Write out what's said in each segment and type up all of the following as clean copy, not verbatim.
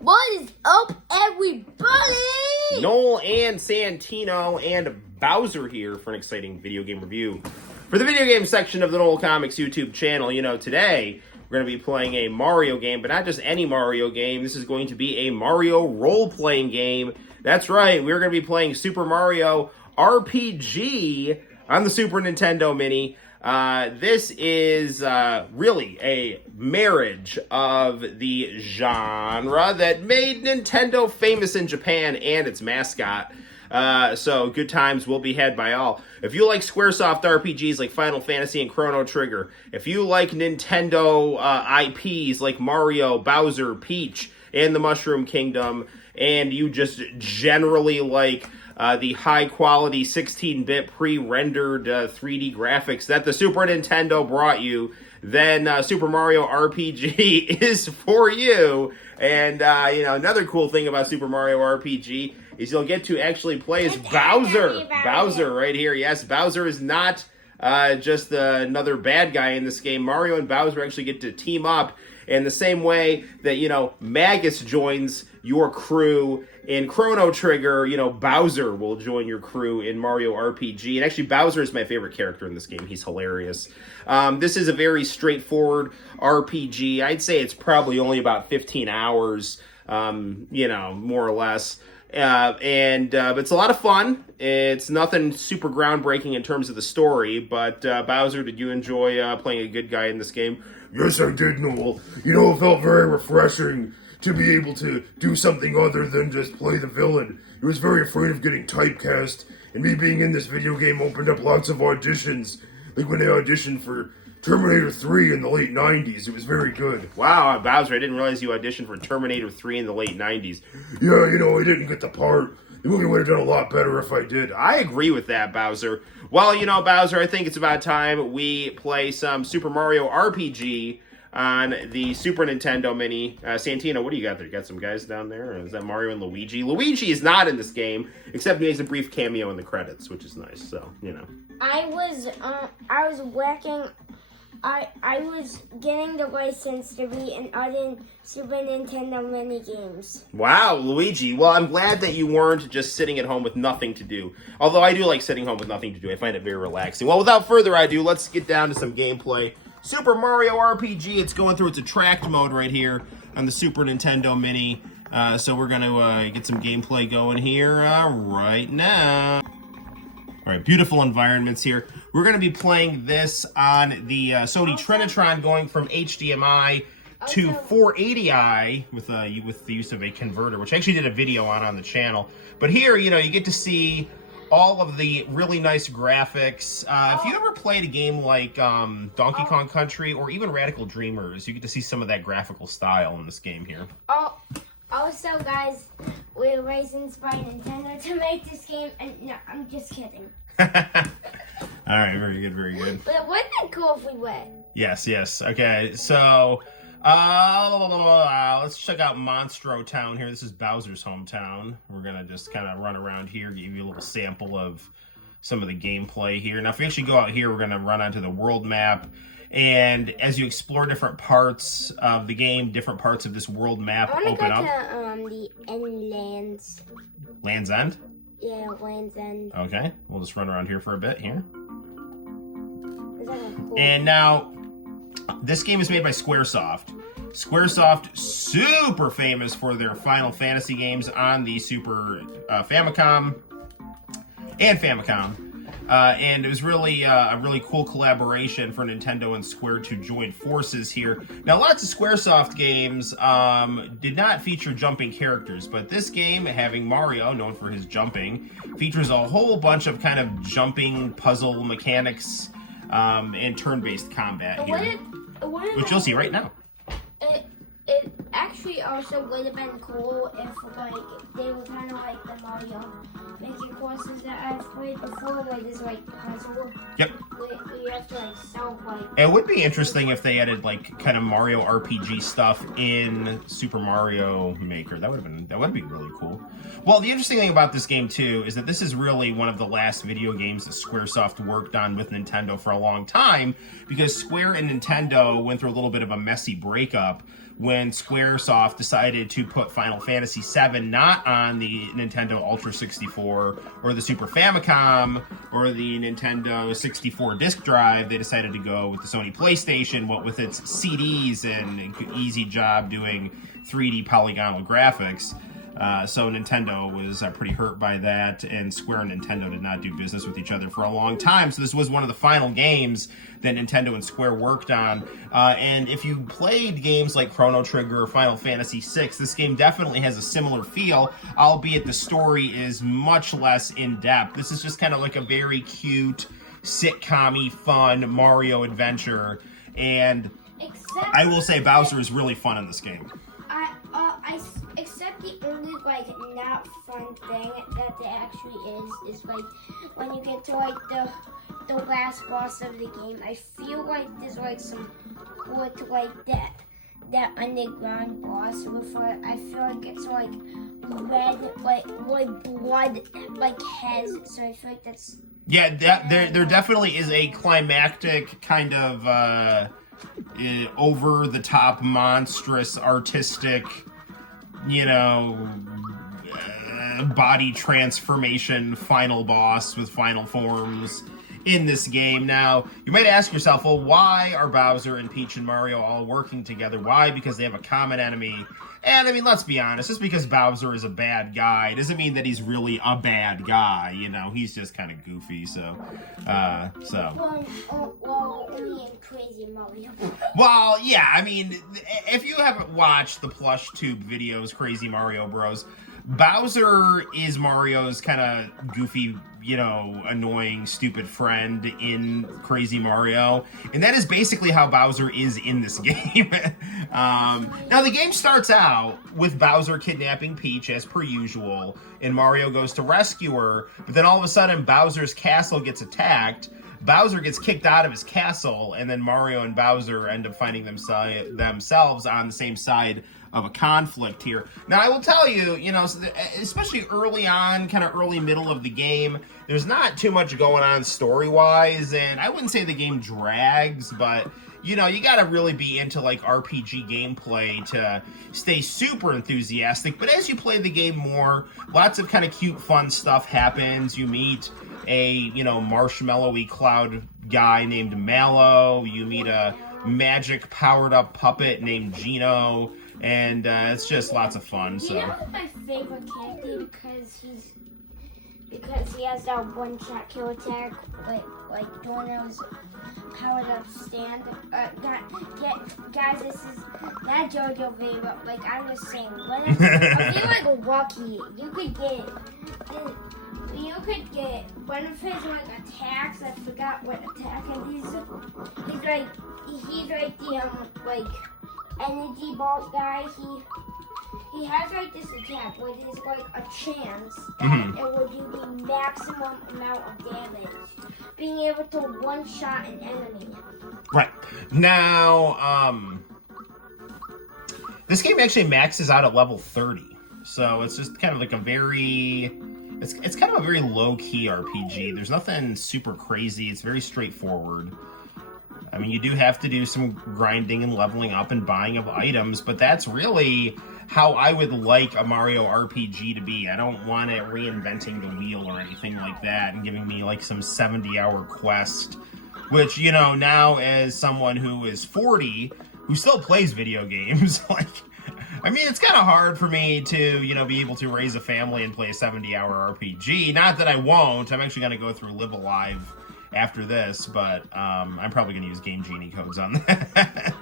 What is up, everybody? Noel and Santino and Bowser here for an exciting video game review. For the video game section of the Noel Comics YouTube channel, today we're going to be playing a Mario game, but not just any Mario game. This is going to be a Mario role-playing game. That's right, we're going to be playing Super Mario RPG on the Super Nintendo Mini. This is really a marriage of the genre that made Nintendo famous in Japan and its mascot. So good times will be had by all. If you like Squaresoft RPGs like Final Fantasy and Chrono Trigger, if you like Nintendo IPs like Mario, Bowser, Peach, and the Mushroom Kingdom, and you just generally like the high-quality 16-bit pre-rendered 3D graphics that the Super Nintendo brought you, then Super Mario RPG is for you. And, another cool thing about Super Mario RPG is you'll get to actually play as Bowser. Bowser right here. Yes, Bowser is not just another bad guy in this game. Mario and Bowser actually get to team up in the same way that, Magus joins your crew in Chrono Trigger. Bowser will join your crew in Mario RPG. And actually, Bowser is my favorite character in this game. He's hilarious. This is a very straightforward RPG. I'd say it's probably only about 15 hours, more or less. But it's a lot of fun. It's nothing super groundbreaking in terms of the story. But Bowser, did you enjoy playing a good guy in this game? Yes, I did, Noel. It felt very refreshing to be able to do something other than just play the villain. I was very afraid of getting typecast, and me being in this video game opened up lots of auditions. Like when I auditioned for Terminator 3 in the late 90s. It was very good. Wow, Bowser, I didn't realize you auditioned for Terminator 3 in the late 90s. Yeah, I didn't get the part. The movie would have done a lot better if I did. I agree with that, Bowser. Well, Bowser, I think it's about time we play some Super Mario RPG on the Super Nintendo Mini. Santino, what do you got there? You got some guys down there? Or is that Mario and Luigi? Luigi is not in this game, except he makes a brief cameo in the credits, which is nice, so, I was working... I was getting the license to be in other Super Nintendo mini games. Wow, Luigi. Well, I'm glad that you weren't just sitting at home with nothing to do. Although I do like sitting home with nothing to do. I find it very relaxing. Well, without further ado, let's get down to some gameplay. Super Mario RPG, it's going through its attract mode right here on the Super Nintendo Mini. So we're going to get some gameplay going here right now. All right, beautiful environments here. We're going to be playing this on the Sony Trinitron, going from HDMI to 480i with the use of a converter, which I actually did a video on the channel. But here, you get to see all of the really nice graphics. If you ever played a game like Donkey Kong Country or even Radical Dreamers, you get to see some of that graphical style in this game here. Also, guys, we were licensed by Nintendo to make this game, and no, I'm just kidding. All right, very good, very good. But wouldn't it cool if we win? Yes. Okay, so let's check out Monstro Town here. This is Bowser's hometown. We're gonna just kind of run around here, give you a little sample of some of the gameplay here. Now, if we actually go out here, we're gonna run onto the world map. And as you explore different parts of the game, different parts of this world map open up. I want to go to the End Lands. Land's End? Yeah, Land's End. Okay, we'll just run around here for a bit here. Cool. And now, this game is made by Squaresoft. Squaresoft, super famous for their Final Fantasy games on the Super Famicom and Famicom. And it was really a really cool collaboration for Nintendo and Square to join forces here. Now, lots of Squaresoft games did not feature jumping characters, but this game, having Mario, known for his jumping, features a whole bunch of kind of jumping puzzle mechanics and turn-based combat here, which you'll see right now. It actually also would have been cool if, they were kind of like the Mario Maker courses that I've played before, where there's, puzzle. Yep. Where you have to, solve, It would be interesting if they added, kind of Mario RPG stuff in Super Mario Maker. That would be really cool. Well, the interesting thing about this game, too, is that this is really one of the last video games that Squaresoft worked on with Nintendo for a long time, because Square and Nintendo went through a little bit of a messy breakup when Squaresoft decided to put Final Fantasy VII not on the Nintendo Ultra 64 or the Super Famicom or the Nintendo 64 disk drive. They decided to go with the Sony PlayStation, what with its CDs and easy job doing 3D polygonal graphics. So Nintendo was pretty hurt by that, and Square and Nintendo did not do business with each other for a long time. So this was one of the final games that Nintendo and Square worked on. And if you played games like Chrono Trigger or Final Fantasy VI, this game definitely has a similar feel, albeit the story is much less in-depth. This is just kind of like a very cute, sitcom-y, fun Mario adventure. And I will say Bowser is really fun in this game. Except the only not fun thing that there actually is like when you get to the last boss of the game. I feel like there's some with that underground boss with I feel like it's red like blood has, so I feel like that's there definitely is a climactic kind of over the top monstrous artistic body transformation final boss with final forms in this game. Now, you might ask yourself, well, why are Bowser and Peach and Mario all working together? Why? Because they have a common enemy. And, I mean, let's be honest, just because Bowser is a bad guy doesn't mean that he's really a bad guy, he's just kind of goofy, so. Well, only in Crazy Mario. Well, yeah, I mean, if you haven't watched the plush tube videos, Crazy Mario Bros., Bowser is Mario's kind of goofy, annoying, stupid friend in Crazy Mario. And that is basically how Bowser is in this game. Now, the game starts out with Bowser kidnapping Peach, as per usual, and Mario goes to rescue her. But then all of a sudden, Bowser's castle gets attacked. Bowser gets kicked out of his castle, and then Mario and Bowser end up finding themselves on the same side of a conflict here. Now, I will tell you, especially early on, kind of early middle of the game, there's not too much going on story-wise, and I wouldn't say the game drags, but, you gotta really be into, RPG gameplay to stay super enthusiastic. But as you play the game more, lots of kind of cute, fun stuff happens. You meet a, marshmallowy cloud guy named Mallow. You meet a magic powered-up puppet named Gino. And it's just lots of fun. So. My favorite character because he has that one-shot kill attack, like doing those powered-up stand. Guys, this is not JoJo video, but I'm just saying, I feel lucky. You could get one of his attacks. I forgot what attack he's the energy ball guy. He has this attack where there's a chance that it will do the maximum amount of damage, being able to one-shot an enemy. Right. Now, this game actually maxes out at level 30. So it's just kind of a very... It's kind of a very low-key RPG. There's nothing super crazy. It's very straightforward. I mean, you do have to do some grinding and leveling up and buying of items, but that's really how I would like a Mario RPG to be. I don't want it reinventing the wheel or anything like that and giving me some 70-hour quest, which, now as someone who is 40, who still plays video games, it's kind of hard for me to, be able to raise a family and play a 70-hour RPG. Not that I won't. I'm actually going to go through Live Alive after this, but I'm probably going to use Game Genie codes on that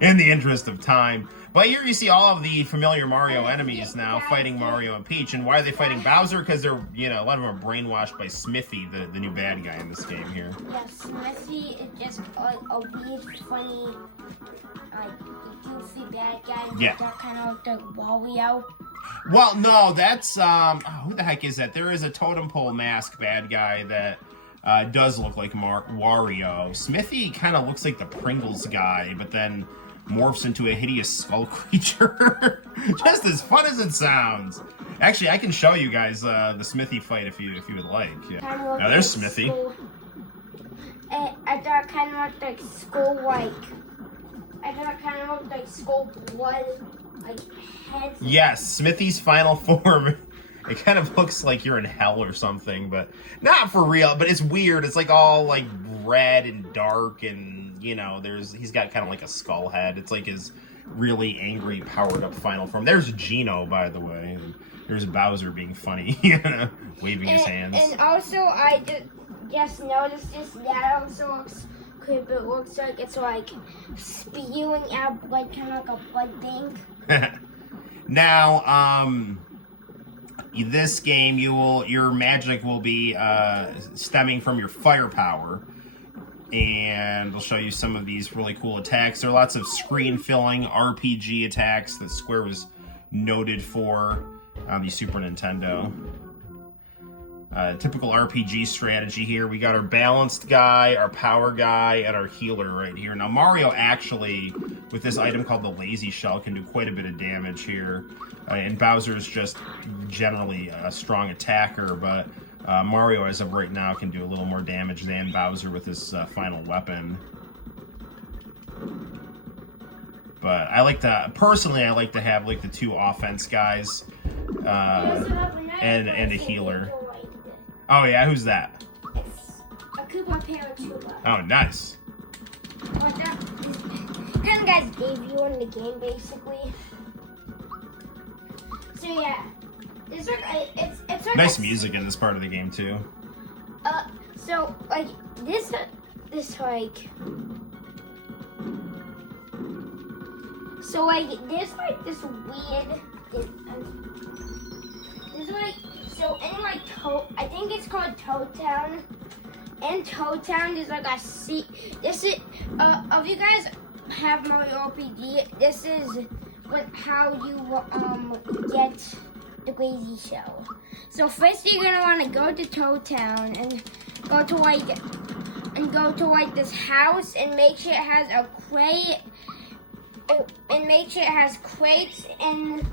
in the interest of time. But here you see all of the familiar Mario enemies now fighting Mario and Peach. And why are they fighting Bowser? Because they're, a lot of them are brainwashed by Smithy, the new bad guy in this game here. Yeah, Smithy is just a weird, funny, goofy bad guy. Yeah. That kind of like the Wario. Well, no, that's, who the heck is that? There is a totem pole mask bad guy that does look like Wario. Smithy kind of looks like the Pringles guy, but then morphs into a hideous skull creature. Just as fun as it sounds. Actually, I can show you guys the Smithy fight if you would like. Yeah. Now there's Smithy. I thought kind of looked like school I thought it kind of looked like skull blood, like heads. Yes, Smithy's final form. It kind of looks like you're in hell or something, but not for real. But it's weird. It's like all like red and dark, and you know, he's got kind of like a skull head. It's like his really angry, powered up final form. There's Gino, by the way. And there's Bowser being funny, waving his hands. And also, I just noticed this. That also looks creepy. It looks like it's like spewing out blood, kind of like a blood bank. Now, this game, your magic will be stemming from your firepower, and we'll show you some of these really cool attacks. There are lots of screen-filling RPG attacks that Square was noted for on the Super Nintendo. Typical RPG strategy here. We got our balanced guy, our power guy, and our healer right here. Now, Mario actually, with this item called the Lazy Shell, can do quite a bit of damage here. And Bowser is just generally a strong attacker, but Mario, as of right now, can do a little more damage than Bowser with his final weapon. But personally, I like to have like the two offense guys and a healer. Oh yeah, who's that? It's a Koopa Paratroopa. Oh, nice. What that kind of guy's debut in the game, basically. So yeah, it's like Nice music in this part of the game too. So like this like. So like there's like this weird. There's like so in like I think it's called Toad Town. In Toad Town, there's like a sea. This is if you guys have Mario RPG, this is how you get the Lazy Shell. So first you're gonna want to go to Toad Town and go to like this house and make sure it has a crate and make sure it has crates and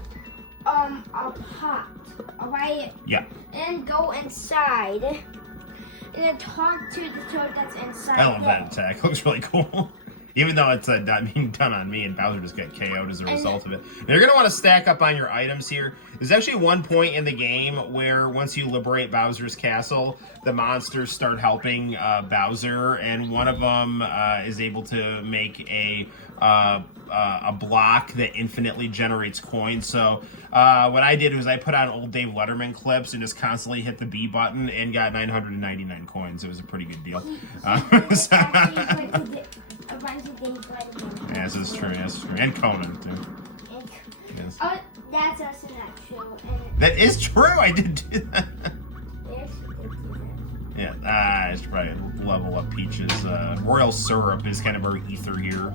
a pot. Alright? Yeah. And go inside and then talk to the toad that's inside. I love that attack. It looks really cool. Even though it's not being done on me and Bowser just got KO'd as a result of it. You're going to want to stack up on your items here. There's actually one point in the game where once you liberate Bowser's castle, the monsters start helping Bowser, and one of them is able to make a block that infinitely generates coins. So what I did was I put on old Dave Letterman clips and just constantly hit the B button and got 999 coins. It was a pretty good deal. Yeah, this is true. That's true. And Conan, too. Yes. Oh, that's us in that show. That is true. I did do that. Yes, Yeah, I should probably level up Peach's. Royal Syrup is kind of our ether here.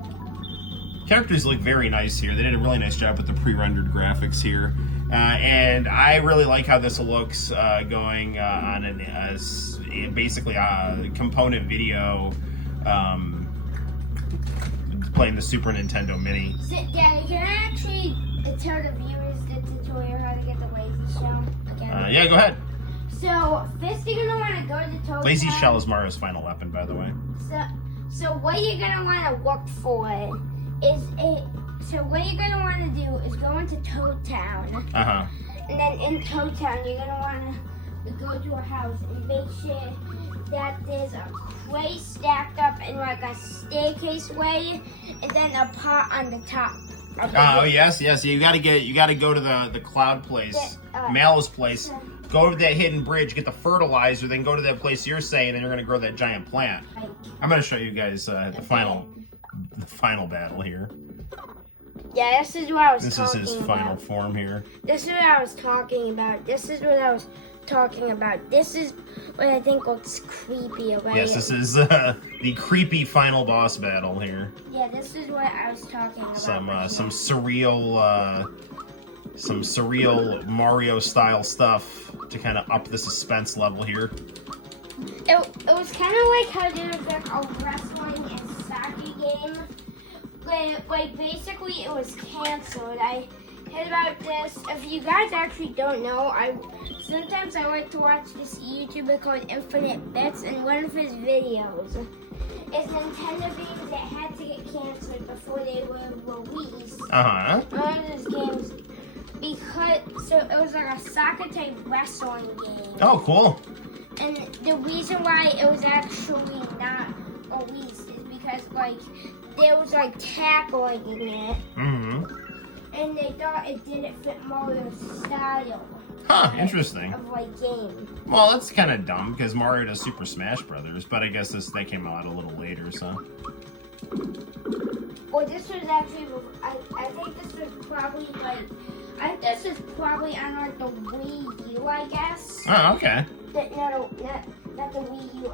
Characters look very nice here. They did a really nice job with the pre-rendered graphics here. And I really like how this looks going on basically a component video playing the Super Nintendo Mini. So, yeah, you can actually tell the viewers the tutorial how to get the Lazy Shell again. Yeah, go ahead. So, first you're going to want to go to Toad Lazy Town. Shell is Mario's final weapon, by the way. So what you're going to want to look for is go into Toad Town. Uh-huh. And then in Toad Town, you're going to want to go to a house and make sure that there's a crate stacked up in like a staircase way, and then a pot on the top. Oh yes. You got to go to the Cloud place, Mallow's place. Go to that hidden bridge, get the fertilizer, then go to that place you're saying, and you're going to grow that giant plant. I'm going to show you guys the final battle here. Yeah, this is what I was This talking about. is his final form here. This is what I was talking about. This is what I think looks creepy about Yes, this is the creepy final boss battle here. Yeah, this is what I was talking about. Some surreal Mario style stuff to kind of up the suspense level here. It was kind of like how there was like a wrestling and soccer game. Like basically it was canceled. I heard about this. If you guys actually don't know, sometimes I like to watch this YouTuber called Infinite Bits, and one of his videos, is Nintendo games that had to get canceled before they were released. Uh-huh. One of those games, because, so it was like a soccer type wrestling game. Oh, cool. And the reason why it was actually not released is because, like, there was, like, tackling in it. Mm-hmm. And they thought it didn't fit Mario's style. Huh, interesting. Of, like, game. Well, that's kind of dumb, because Mario does Super Smash Brothers, but I guess they came out a little later, so. Well, this was actually, I think this was probably, like, I think this is probably on, like, the Wii U, I guess. Oh, okay. Not the Wii U,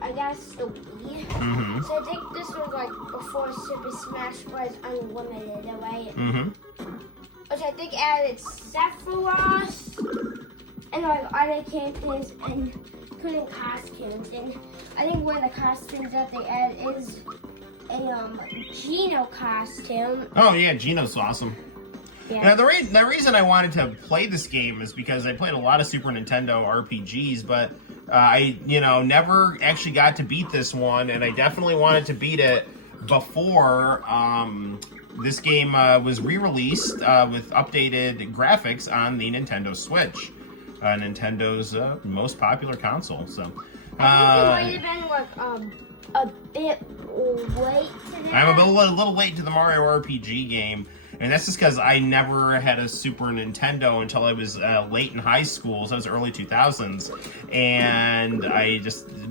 I guess the Wii. Mm-hmm. So I think this was like before Super Smash Bros. Unlimited, right? Mm-hmm. Which I think added Sephiroth and like other characters and including costumes. And I think one of the costumes that they added is a Geno costume. Oh yeah, Geno's awesome. Yeah. Now, the reason I wanted to play this game is because I played a lot of Super Nintendo RPGs, but I, never actually got to beat this one, and I definitely wanted to beat it before this game was re-released with updated graphics on the Nintendo Switch, Nintendo's most popular console. So, I think it might have been like a bit late to that. I'm a little late to the Mario RPG game. And that's just because I never had a Super Nintendo until I was late in high school, so it was early 2000s. And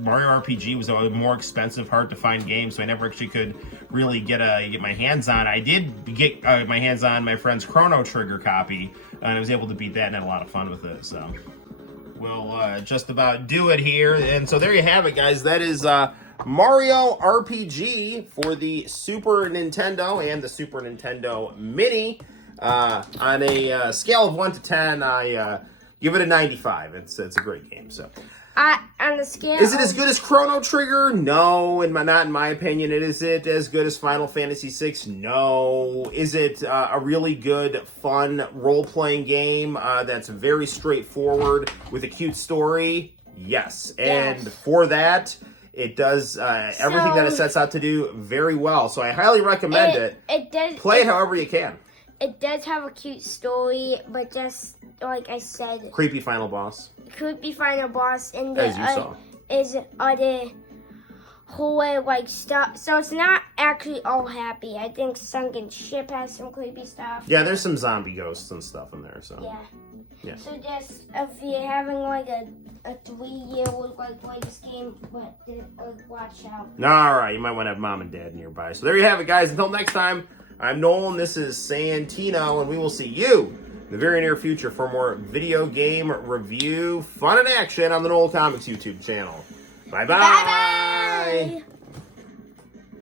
Mario RPG was a more expensive, hard to find game, so I never actually could really get my hands on. I did get my hands on my friend's Chrono Trigger copy, and I was able to beat that and had a lot of fun with it. So we'll just about do it here. And so there you have it, guys. That is Mario RPG for the Super Nintendo and the Super Nintendo Mini. On a scale of 1 to 10, I give it a 95. It's a great game. So, on the scale, is it as good as Chrono Trigger? No, not in my opinion. Is it as good as Final Fantasy VI? No. Is it a really good, fun role-playing game that's very straightforward with a cute story? Yes. And for that, it does everything that it sets out to do very well. So I highly recommend it. It does. Play it however you can. It does have a cute story, but just like I said, Creepy final boss. creepy final boss and As you saw. is other whole like stuff. So it's not actually all happy. I think Sunken Ship has some creepy stuff. Yeah, there's some zombie ghosts and stuff in there. So Yeah. So just if you're having like a 3-year-old like play this game, but watch out. All right, you might want to have mom and dad nearby. So there you have it, guys. Until next time, I'm Noel, and this is Santino, and we will see you in the very near future for more video game review, fun and action on the Noel Comics YouTube channel. Bye-bye. Bye-bye.